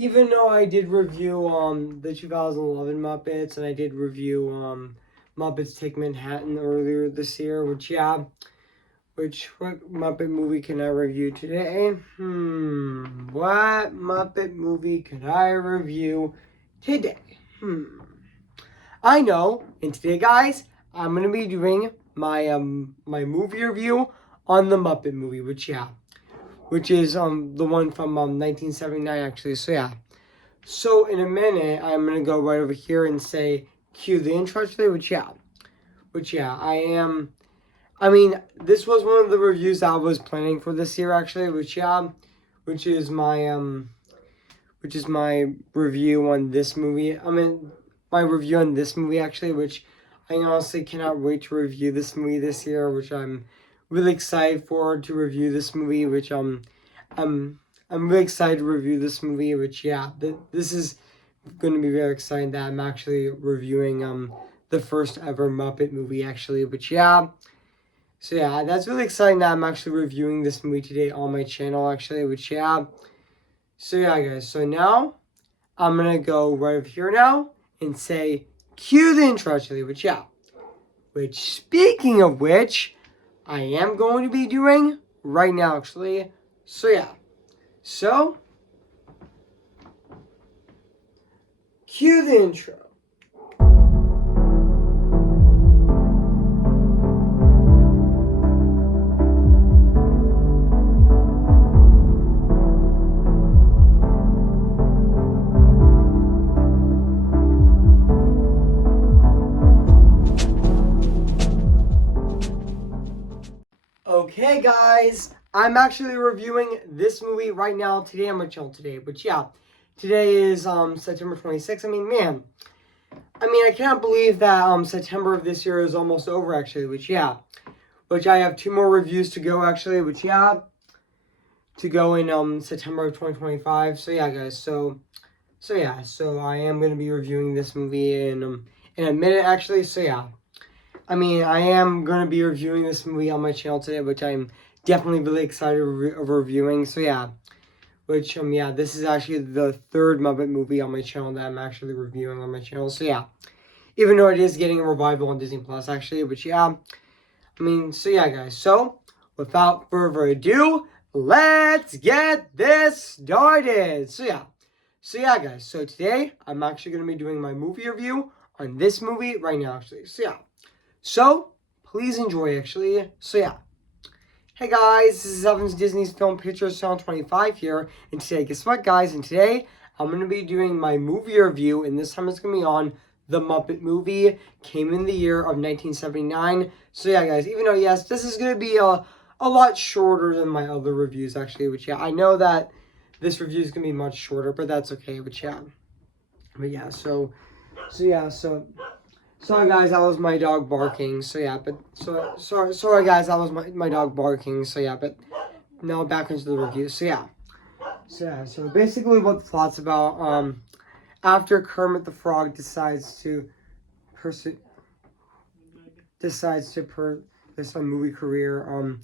even though I did review the 2011 Muppets and I did review Muppets Take Manhattan earlier this year, what Muppet movie can I review today? What Muppet movie could I review today? I know, and today, guys, I'm gonna be doing my my movie review on the Muppet movie, which is the one from 1979 actually. So in a minute, I'm gonna go right over here and say cue the intro today, which I am. I mean, this was one of the reviews I was planning for this year actually, which is my review on this movie. My review on this movie actually, which I honestly cannot wait to review this movie this year, which I'm really excited for to review this movie, which I'm really excited to review this movie, which this is going to be very exciting that I'm actually reviewing the first ever Muppet movie actually, which so that's really exciting that I'm actually reviewing this movie today on my channel actually, which so guys, so now I'm gonna go right over here now and say cue the intro actually, which speaking of which, I am going to be doing right now actually. So cue the intro. Okay, guys, I'm actually reviewing this movie right now today on my channel today. But today is September 26th. I cannot believe that September of this year is almost over actually. Which I have 2 more reviews to go actually. To go in September of 2025. So guys. So I am gonna be reviewing this movie in a minute actually. I am going to be reviewing this movie on my channel today, which I'm definitely really excited of reviewing. This is actually the 3rd Muppet movie on my channel that I'm actually reviewing on my channel. Even though it is getting a revival on Disney Plus, actually, guys. So, without further ado, let's get this started. Guys. So today, I'm actually going to be doing my movie review on this movie right now, actually. So, please enjoy, actually. Hey guys, this is Evan's Disney's Film Pictures Channel 25 here. And today, guess what, guys? And today, I'm going to be doing my movie review. And this time, it's going to be on The Muppet Movie. Came in the year of 1979. Guys, even though, yes, this is going to be a lot shorter than my other reviews, actually. Which, I know that this review is going to be much shorter, but that's okay. Sorry guys, that was my dog barking. Sorry guys, that was my dog barking. But now back into the review. So basically what the plot's about, after Kermit the Frog decides to pursue this movie career,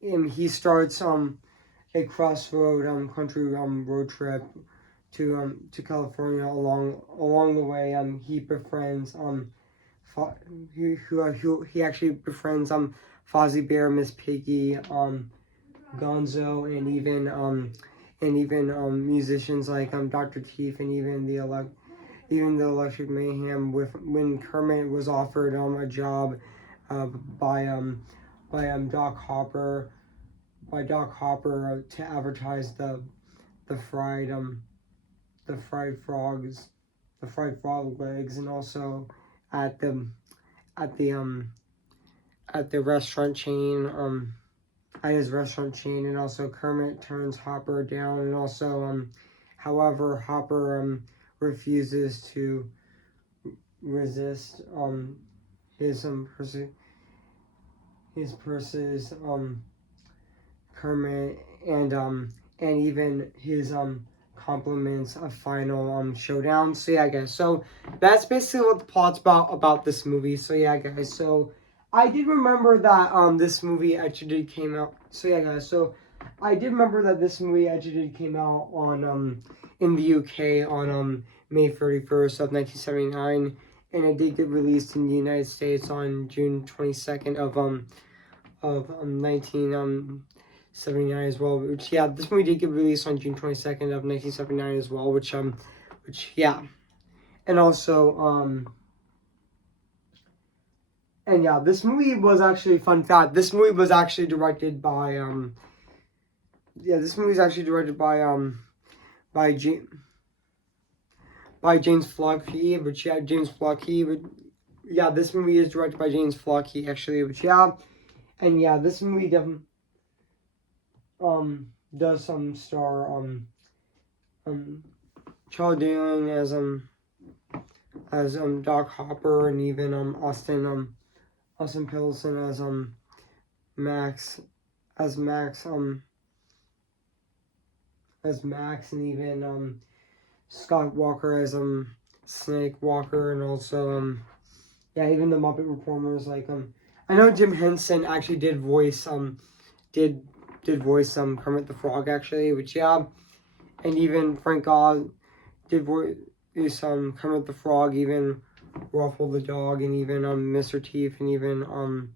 he starts a crossroad country road trip to California. Along the way, he befriends he actually befriends Fozzie Bear, Miss Piggy, Gonzo, and even musicians like Dr. Teeth, and even the Electric Mayhem. When Kermit was offered a job by Doc Hopper to advertise the fried frog legs, and also at the restaurant chain, at his restaurant chain. And also Kermit turns Hopper down, and also however Hopper refuses to resist his purses Kermit, and even his compliments a final showdown. Guys, so that's basically what the plot's about this movie. Guys, so I did remember that this movie actually came out. Guys, so I did remember that this movie actually came out on in the UK on May 31st of 1979, and it did get released in the United States on June 22nd of 1979 as well. Which, yeah, this movie did get released on June 22nd of 1979 as well. Which yeah, and also and yeah, this movie was actually, fun fact, this movie was actually directed by this movie is actually directed by James Flockey, which, yeah, James Flockey, but yeah, this movie is directed by James Flockey actually, which, yeah, and yeah, this movie definitely does star Charles Dillon as Doc Hopper, and even Austin Pilson as Max and even Scott Walker as Snake Walker, and also yeah, even the Muppet performers, like I know Jim Henson actually did voice did voice Kermit the Frog actually, which, yeah, and even Frank Oz did voice Kermit the Frog, even Ruffle the dog, and even Mr. Teeth, and even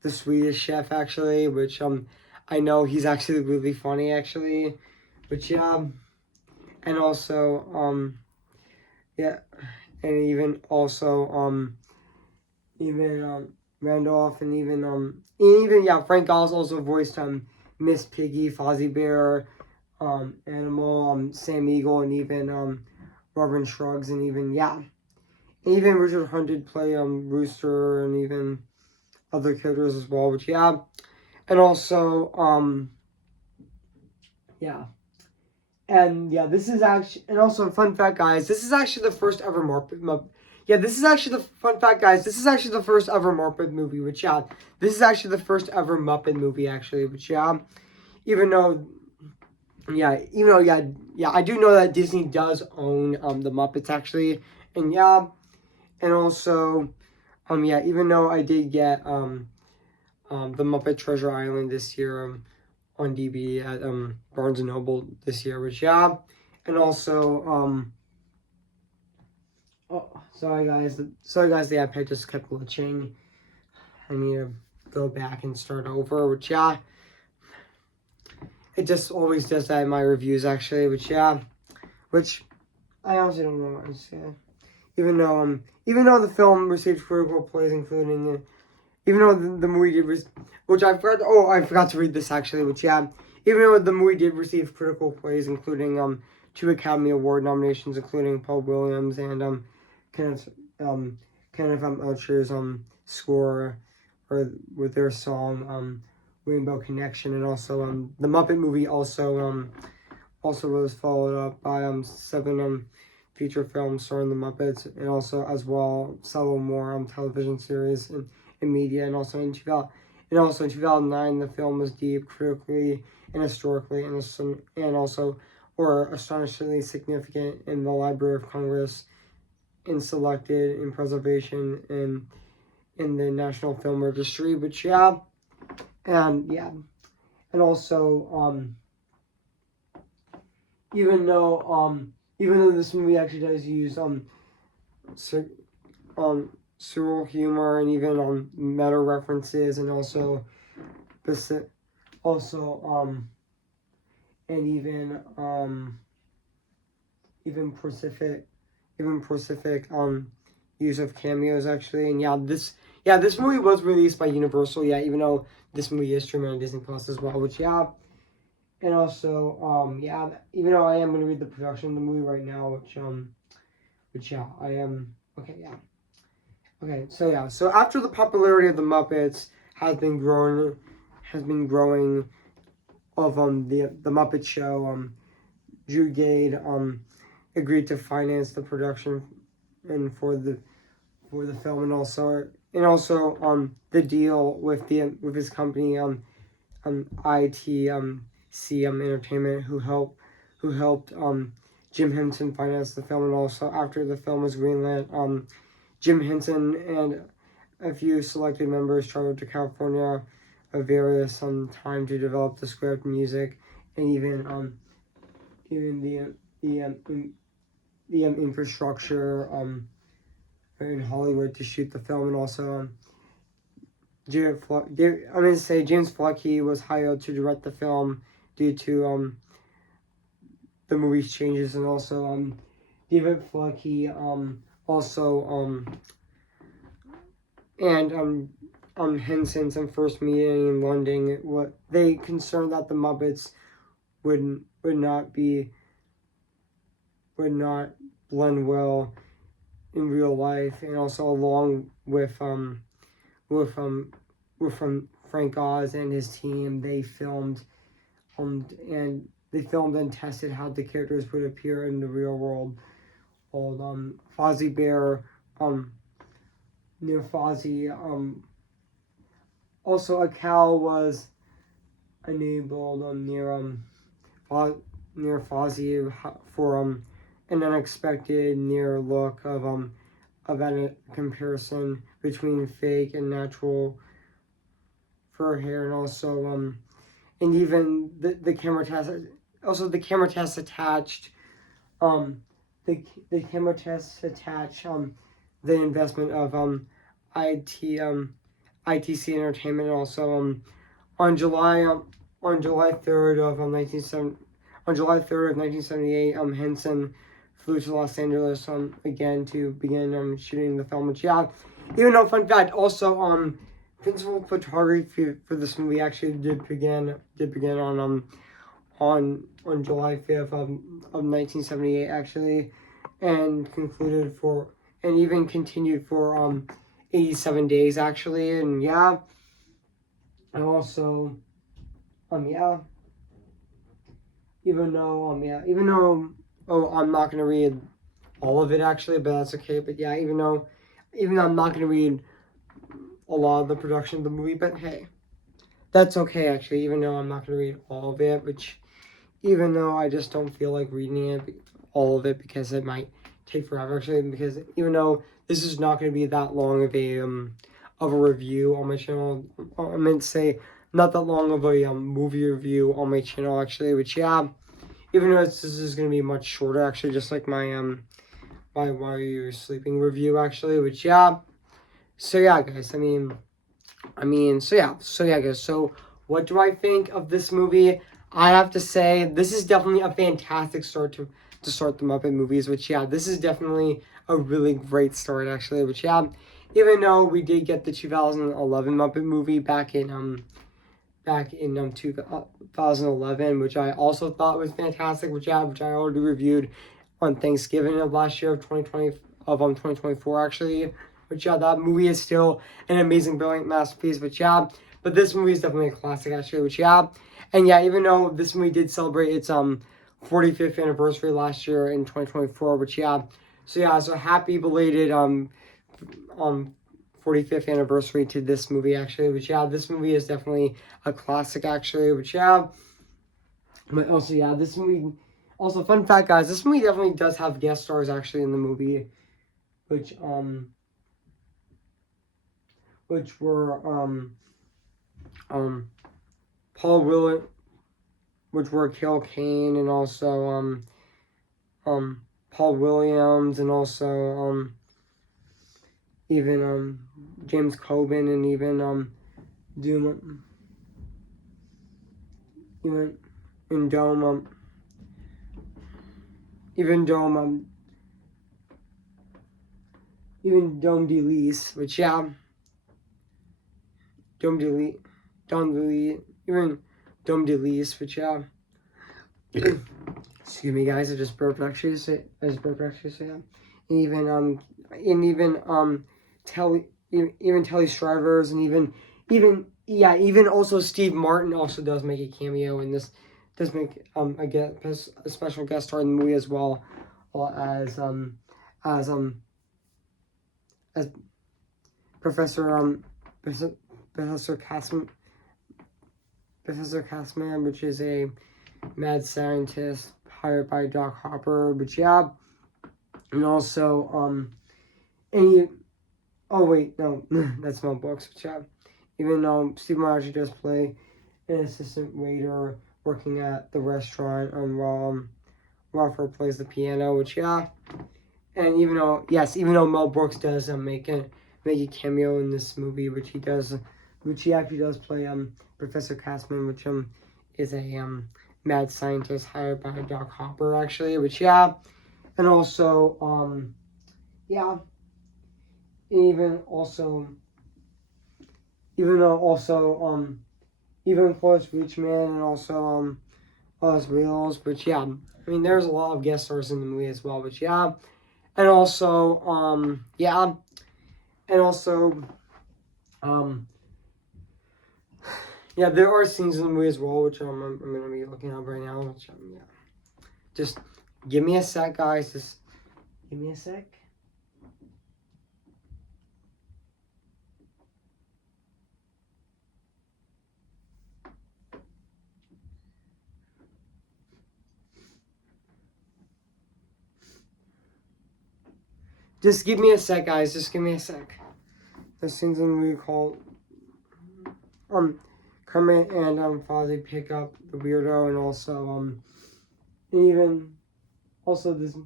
the Swedish Chef actually, which I know he's actually really funny actually, which, yeah, and also yeah, and even also even Randolph, and even yeah, Frank Oz also voiced Miss Piggy, Fozzie Bear, Animal, Sam Eagle, and even Reverend Shrugs, and even, yeah, and even Richard Hunt did play Rooster, and even other characters as well, which, yeah, and also yeah. And yeah, this is actually, and also, fun fact, guys, this is actually the first ever Muppet. Yeah, this is actually the fun fact, guys. This is actually the first ever Muppet movie. Which, yeah, this is actually the first ever Muppet movie actually. Which, yeah, even though, yeah, I do know that Disney does own the Muppets actually, and yeah, and also yeah, even though I did get the Muppet Treasure Island this year on DVD at Barnes and Noble this year, which, yeah, and also oh, sorry guys, the iPad just kept glitching. I need to go back and start over, which, yeah, it just always does that in my reviews actually, which, yeah, which I honestly don't know what I'm saying. Even though the film received critical praise, including even though the movie did, which I forgot. Oh, I forgot to read this actually. Which, yeah, even though the movie did receive critical praise, including 2 Academy Award nominations, including Paul Williams and Kenneth Archer's score, or with their song Rainbow Connection, and also the Muppet movie also was followed up by 7 feature films starring the Muppets, and also as well several more television series and media, and also in 2009 the film was deemed critically and historically and also or astonishingly significant in the Library of Congress, and selected in preservation in the National Film Registry, which, yeah, and yeah, and also even though this movie actually does use surreal humor, and even meta references, and also and even specific use of cameos actually, and this movie was released by Universal, yeah, even though this movie is streaming on Disney Plus as well, which, yeah, and also yeah, even though I am going to read the production of the movie right now, which, yeah, I am, okay, yeah. Okay, so yeah, so after the popularity of the Muppets has been growing of the Muppet Show, Drew Gade agreed to finance the production and for the film, and also the deal with his company ITC Entertainment, who helped Jim Henson finance the film, and also after the film was greenlit, Jim Henson and a few selected members traveled to California at various time to develop the script, music, and even the infrastructure in Hollywood to shoot the film, and also James Flecky was hired to direct the film due to the movie's changes, and also David Flecky also and Henson's first meeting in London, what they concerned that the Muppets would not blend well in real life, and also along with Frank Oz and his team, they filmed and tested how the characters would appear in the real world. Fozzie Bear, near Fozzie, also a cow was enabled near Fozzie for an unexpected near look of a comparison between fake and natural fur hair, and also and even the camera test, also the camera test attached the camera test attached the investment of ITC Entertainment, and also on July 3rd of 1978, Henson flew to Los Angeles again to begin shooting the film. Which, yeah, even though, fun fact, also principal photography for this movie actually did begin on July 5th of 1978 actually, and even continued for 87 days actually. And yeah, and also even though I'm not gonna read all of it actually, but that's okay. But yeah, even though I'm not gonna read a lot of the production of the movie, but hey, that's okay actually. Even though I'm not gonna read all of it, which even though I just don't feel like reading all of it because it might take forever actually. Because even though this is not gonna be that long of a review on my channel, I meant to say not that long of a movie review on my channel actually. Which, yeah, even though this is gonna be much shorter actually, just like my my While You're Sleeping review actually. Which, yeah, so yeah guys, so yeah guys, so what do I think of this movie? I have to say this is definitely a fantastic start to start the Muppet movies. Which, yeah, this is definitely a really great start actually. Which, yeah, even though we did get the 2011 Muppet movie back in 2011, which I also thought was fantastic, which I already reviewed on Thanksgiving of last year of 2024 actually. Which, yeah, that movie is still an amazing, brilliant masterpiece. Which, yeah, but this movie is definitely a classic actually. Which, yeah, and yeah, even though this movie did celebrate its 45th anniversary last year in 2024, which, yeah, so happy belated 45th anniversary to this movie actually. Which, yeah, this movie is definitely a classic actually. Which, yeah, but also, yeah, this movie, also fun fact guys, this movie definitely does have guest stars actually in the movie, which were Paul Willett, which were Cale Kane, and also Paul Williams, and also even James Coben, and even Doom, even in Dome even Dome even Dome DeLeese, which, yeah, even Dome DeLeese, which, yeah. Excuse me, guys. I just burped actually. Yeah. And even Telly Shrivers, and even also Steve Martin also does make a cameo in this. Does make a special guest star in the movie as well, as Professor Castman, which is a mad scientist hired by Doc Hopper. But, yeah, and also oh wait, no, that's Mel Brooks. But, yeah, even though Steve Martin does play an assistant waiter working at the restaurant while Ralph plays the piano, which yeah. And even though Mel Brooks does make a cameo in this movie, which he actually does play Professor Castman, which is a mad scientist hired by Doc Hopper actually, which yeah. And also yeah, even Close Reachman and also Los Reels, which yeah, I mean there's a lot of guest stars in the movie as well, which yeah. And also yeah, and also yeah, there are scenes in the movie as well, which I'm gonna be looking up right now, which yeah. Just give me a sec, guys. Just give me a sec. Just give me a sec, guys. Just give me a sec. There's scenes in the movie called Kermit and Fozzie pick up the weirdo, and also even also this.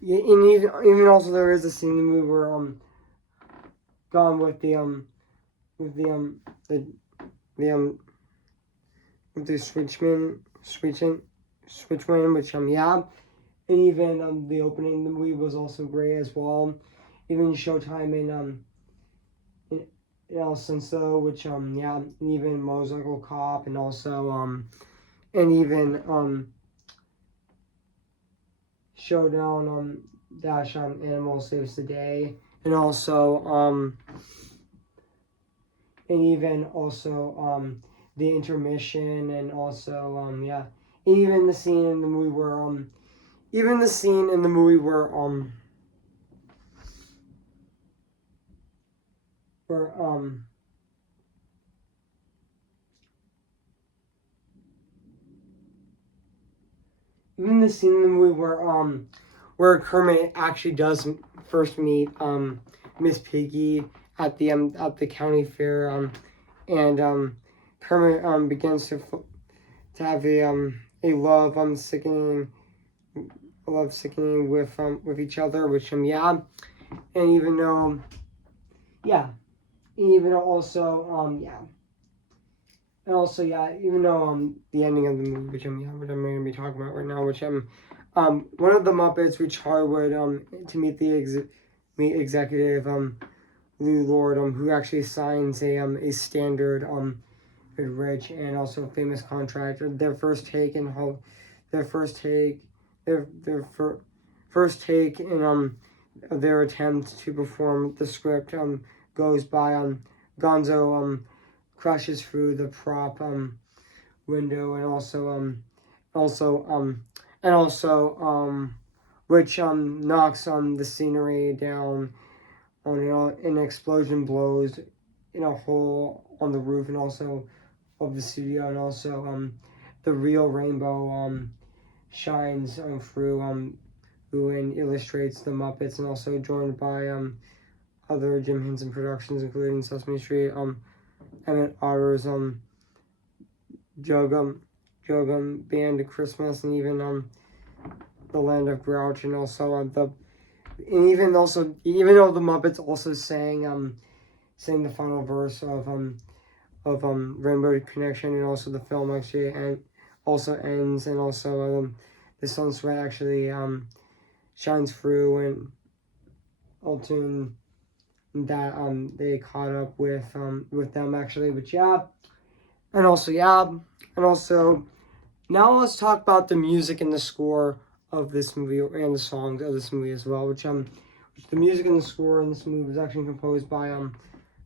Yeah, and even also there is a scene in the movie where gone with the with the the with the switchman, which yeah. And even the opening of the movie was also great as well. Even Showtime in El Censo, which yeah, and even Motorcycle Cop, and also and even Showdown Dash Animal Saves the Day, and also and even also the intermission, and also yeah, even the scene in the movie where even the scene in the movie where even the scene in the movie where Kermit actually does first meet Miss Piggy at the county fair and Kermit begins to have a love sickening with each other, which yeah, and even though yeah, even also yeah. And also, yeah, even though the ending of the movie, which what I'm going to be talking about right now, which one of the Muppets reached Hollywood to meet the executive Lou Lord who actually signs a standard rich and also famous contractor. Their first take first take in their attempt to perform the script goes by Gonzo crashes through the prop window, and also which knocks the scenery down on an explosion blows in a hole on the roof and also of the studio, and also the real rainbow shines through and illustrates the Muppets, and also joined by other Jim Henson productions including Sesame Street, Emmett Otter's Jogum Band Christmas, and even the Land of Grouch, and also even though the Muppets also sang the final verse of Rainbow Connection, and also the film actually also ends, and also the sun sweat actually shines through, and Elton that they caught up with them actually, but yeah. And also, yeah, and also, now let's talk about the music and the score of this movie and the songs of this movie as well. Which the music and the score in this movie was actually composed by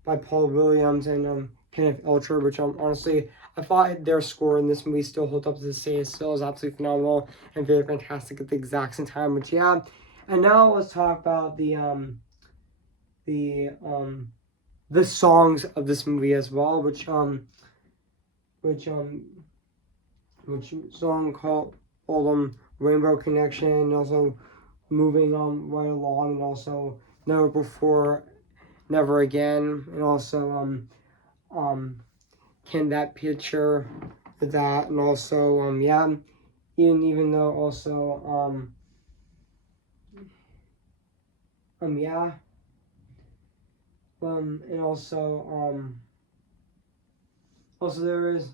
Paul Williams and Kenneth Elcher. Which honestly, I thought their score in this movie still holds up to this day. It still is absolutely phenomenal and very fantastic at the exact same time. Which yeah, and now let's talk about the songs of this movie as well. Which song called Rainbow Connection, and also moving right along, and also Never Before Never Again, and also Can That Picture, that, and also yeah, even though also yeah, and also there is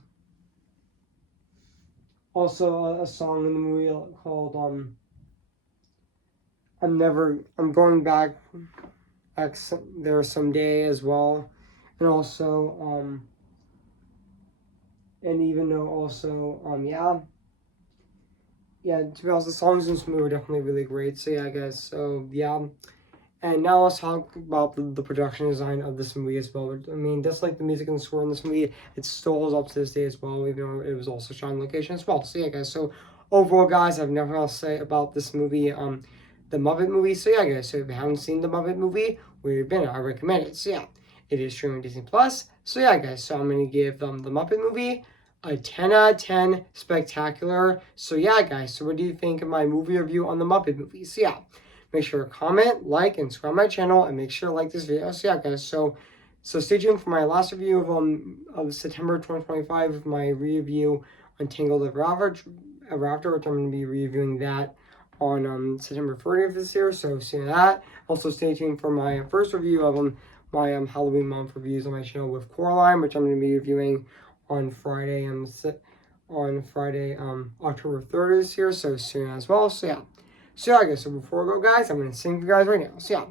also a song in the movie called I'm going back there someday as well, and also and even though also yeah, to be honest, the songs in this movie are definitely really great. So yeah, guys, so yeah. And now let's talk about the production design of this movie as well. I mean, just like the music and the score in this movie, it still holds up to this day as well, even though it was also shot on location as well. So yeah, guys, so overall, guys, I've nothing else to say about this movie, the Muppet movie. So yeah, guys, so if you haven't seen the Muppet movie, where you've been, I recommend it. So yeah, it is streaming Disney Plus. So yeah, guys, so I'm going to give the Muppet movie a 10 out of 10 spectacular. So yeah, guys, so what do you think of my movie review on the Muppet movie? So yeah, make sure to comment, like, and subscribe my channel, and make sure to like this video. So yeah, guys, so stay tuned for my last review of September 2025, my review on Tangled Ever After, which I'm going to be reviewing that on September 30th this year. So see that. Also, stay tuned for my first review of my Halloween month reviews on my channel with Coraline, which I'm going to be reviewing on Friday. October 3rd this year. So soon as well. So yeah. So yeah, guys, so before I go, guys, I'm going to sing for you guys right now. So yeah.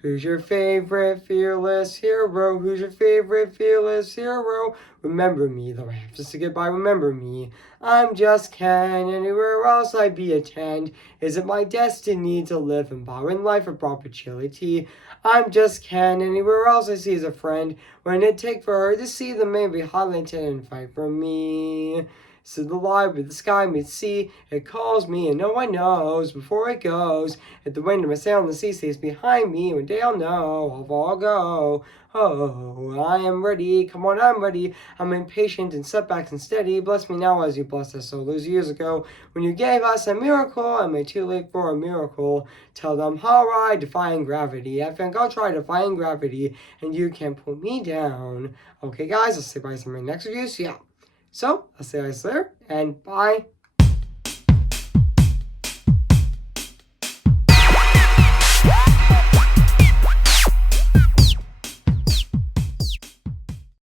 Who's your favorite fearless hero? Who's your favorite fearless hero? Remember me, though I have to say goodbye, remember me. I'm just Ken, anywhere else I be attend. Is it my destiny to live and bow in life of perpetuity? I'm just Ken, anywhere else I see as a friend. When it take for her to see the man be highlighted and fight for me. So the light with the sky meets sea, it calls me, and no one knows before it goes. If the wind of my sail on the sea stays behind me, one day I'll know how far I'll go. Oh, I am ready, come on, I'm ready. I'm impatient in setbacks and steady. Bless me now as you blessed us all those years ago. When you gave us a miracle, am I too late for a miracle? Tell them how I defying gravity. I think I'll try defying gravity, and you can't put me down. Okay, guys, I'll see you guys in my next review. So yeah. So, I'll see you guys later, and bye.